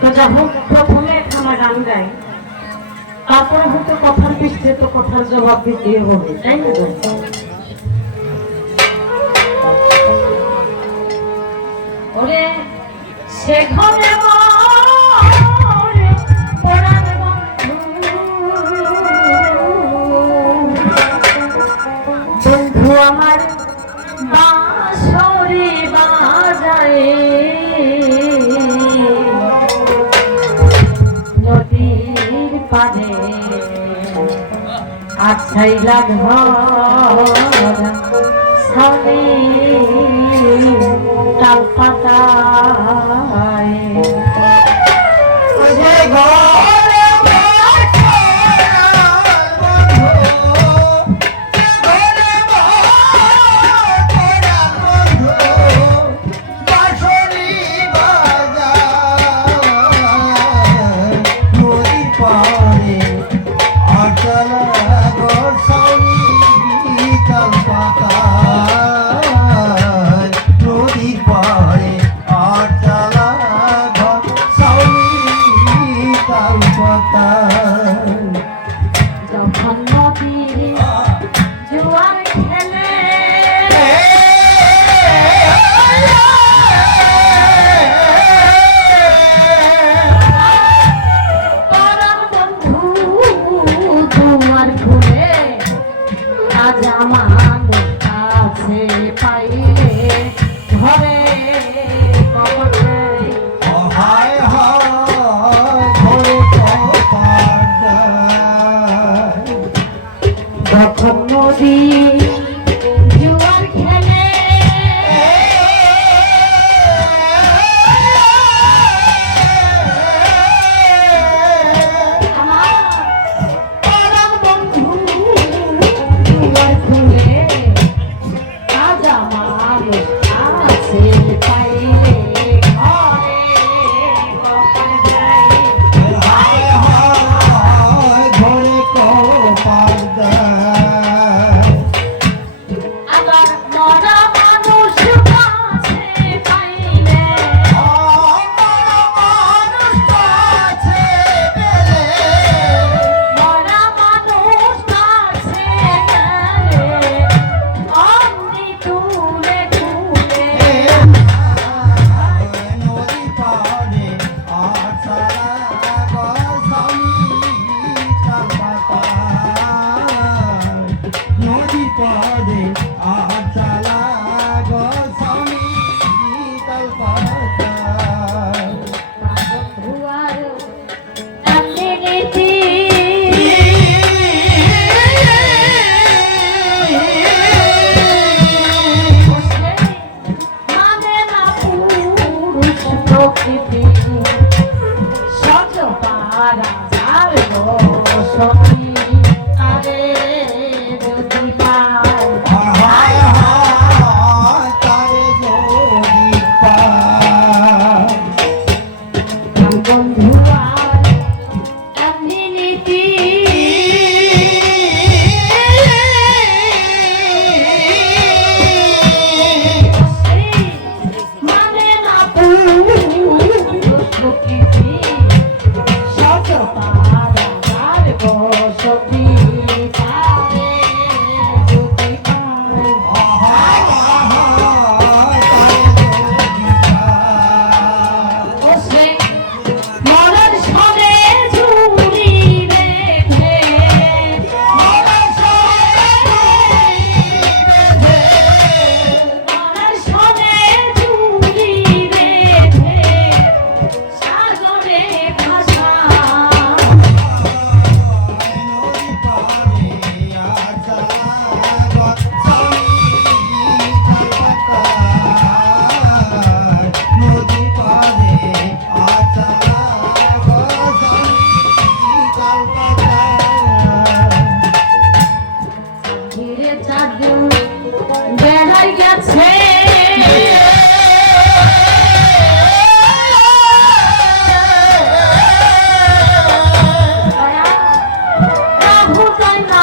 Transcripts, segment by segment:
তো যখন প্রথমে আমার গান গাই। তারপরে হয়তো কথার কথার জবাব দিতে হবে, তাই না আমার বাজায়। আছাইলা ঘর সামনে কাল পাতায় ঘর นตา জাদু বেড়াই গেছে রাহুল না?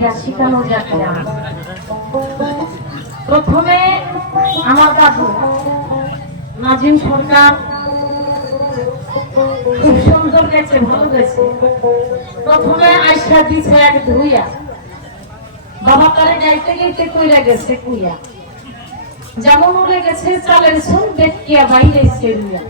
কবিরা শিখানো যাকে প্রথমে আমার দাদু নাজিম সরকার খুব সুন্দর গেছে, ভালো গেছে। প্রথমে আইসা দিছে এক ধুইয়া বাবা তারে গাইতে গাইতে কইরা গেছে, কুইয়া, যেমন উড়ে গেছে চালের সুন দেখিয়া বাইরে সেরুয়া